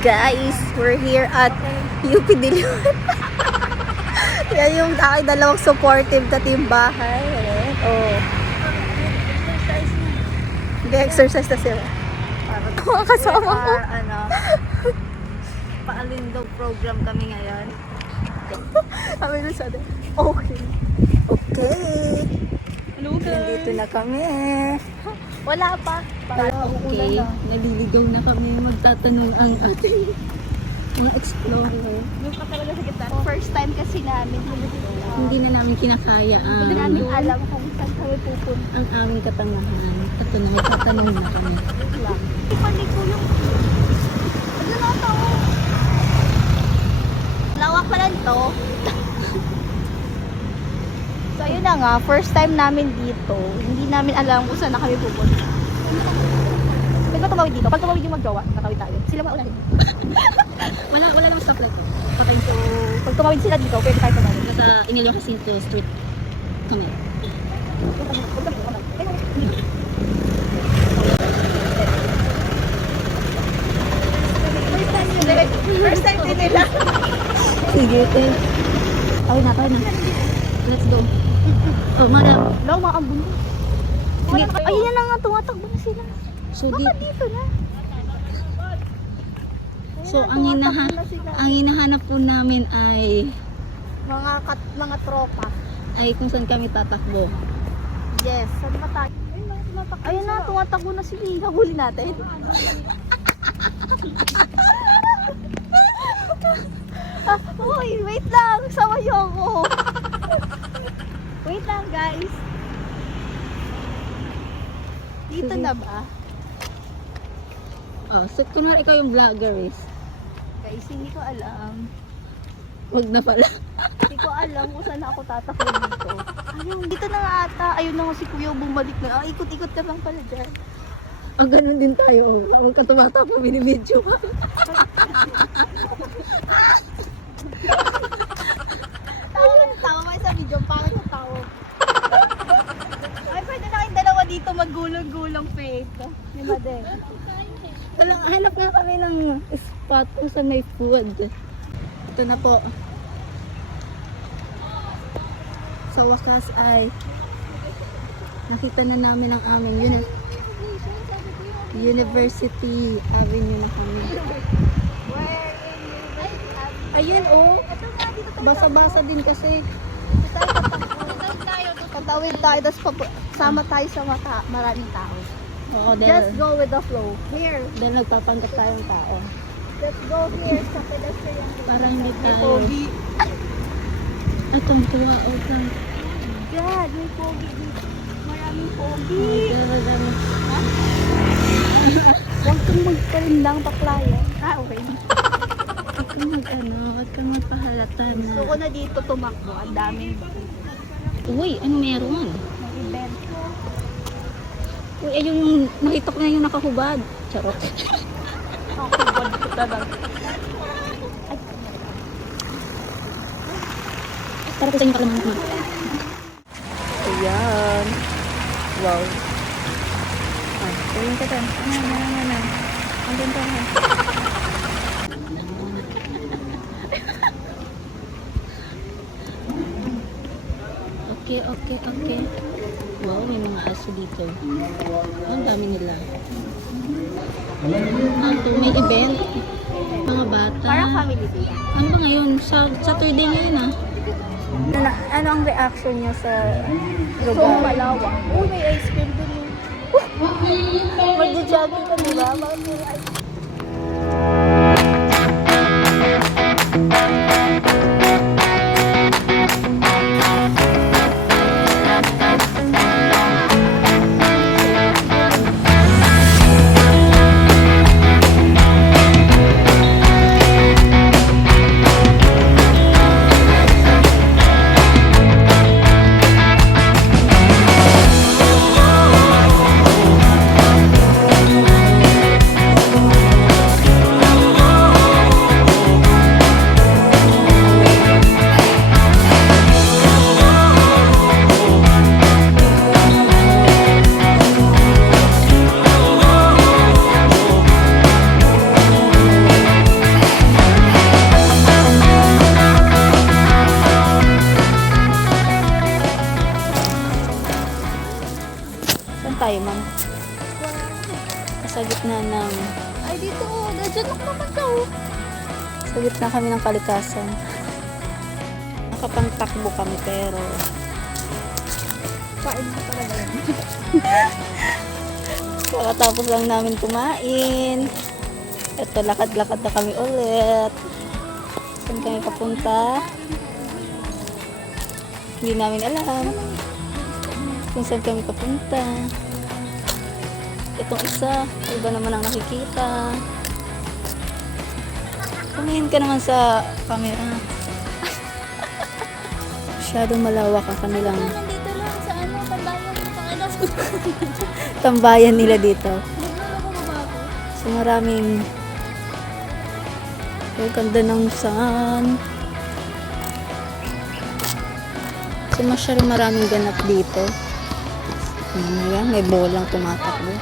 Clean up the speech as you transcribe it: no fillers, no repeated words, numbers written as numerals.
Guys, we're here at UP Diliman. Yan yung aking dalawang supportive na timbahay. Oh. Nag-exercise na sila. Mga kasama ko. Paalindog program kami ngayon. Kami na sa okay. Okay. Hello guys. Nandito na kami. Wala pa. Okay. Naliligaw na kami. Magtatanong ang ating mga explorer. Yung pa talaga sa gitna. First time kasi namin. Hindi na namin kinakaya Hindi namin alam kung saan kami pupunta. ang aming katangahan. Tatanong na kami. Ipalik ko yung... Ano na ito? Lawak pa lang to. So ayun na nga, first time namin dito. Hindi namin alam kung saan na kami pupunta. Pwede ba tumawid dito? Pag tumawid yung maggawa, natawid tayo. Sila mauna rin. Wala lang stoplight ko. Okay. So, pag tumawid sila dito, pwede tayo tumawid. Nasa Emilio Jacinto Street kami. First time din nila. Sige, te. Tawid na. Let's go. Oh, madam. Law, maambun ko. Sige. Ayun na nga, tumatakbo na sila. So, Baka dito na. So, ang hinahanap po namin ay Mga tropa. kung saan kami tatakbo. Yes, saan ba tayo? Ayun na, tumatakbo na sila. Hahuli natin. Uy, wait lang. Sawayo ako. Wait lang, guys. Dito Sige. na ba? Oh, so kunwari ikaw yung vlogger is. Guys, hindi ko alam. Wag na pala. Hindi ko alam kung saan ako tatakbo dito. Ayun, dito na nga ata. Ayun na nga si Kuya bumalik na. Ikot-ikot ka lang pala dyan. Ganun din tayo. Huwag ka tumatakbo, binibidyo ka. Tawa kayo sa video. Pangit ang tao. Ay, pwede na kayong dalawa dito maggulong-gulong fake. Di ba din? Hanap nga kami ng spot kung saan may food. Ito na po. Sa wakas ay nakita na namin ang aming University Avenue na kami. Ayun oh. Basa-basa din kasi. Tatawid tayo, tapos sama tayo sa maraming tao. Oo, Just go with the flow. Here. dahil nagpapanggap tayong tao. Let's go here sa pedestrian. Para hindi tayo. Pogi. Atong tuwa o lang. God, may pogi dito. Maraming pogi. Dami. Huwag kang magparindang baklayan. Okay. Huwag kang magpahalata na. Gusto ko na dito tumakbo. Ang daming Uy, ano meron? event. Uy, ayun yung nakita ko na yung nakahubad. Charot. Ako, bad ko talaga. Para po sa inyo kalaman mo. Ayan. Wow. Ayun ka dyan. Ano. Andun ka na. Okay. Wow, may mga aso dito. Ang dami nila. May event. Mga bata. Parang family day. Ano ba ngayon? Saturday ngayon ah. Ano ang reaction niyo sa lugar? So malawak. Uy, may ice cream dun yun. Magja-jogging ka, diba? Bakit may ice cream? dyan ako naman daw. Sa gitna kami ng kalikasan. Nakapangtakbo kami pero Kain ko talaga yan. kakatapos lang namin kumain. Ito, lakad-lakad na kami ulit. Saan kami papunta? Hindi namin alam kung saan kami papunta. Itong isa, iba naman ang nakikita. Tumingin ka naman sa camera. Masyadong malawak ang kanilang Nandito lang sa ano, tambayan ng pangalas ko. tambayan nila dito. Bigla ako mabago. So maraming ang ganda ng sun. So masyadong maraming ganap dito. Ayan, may bolang tumatakbo.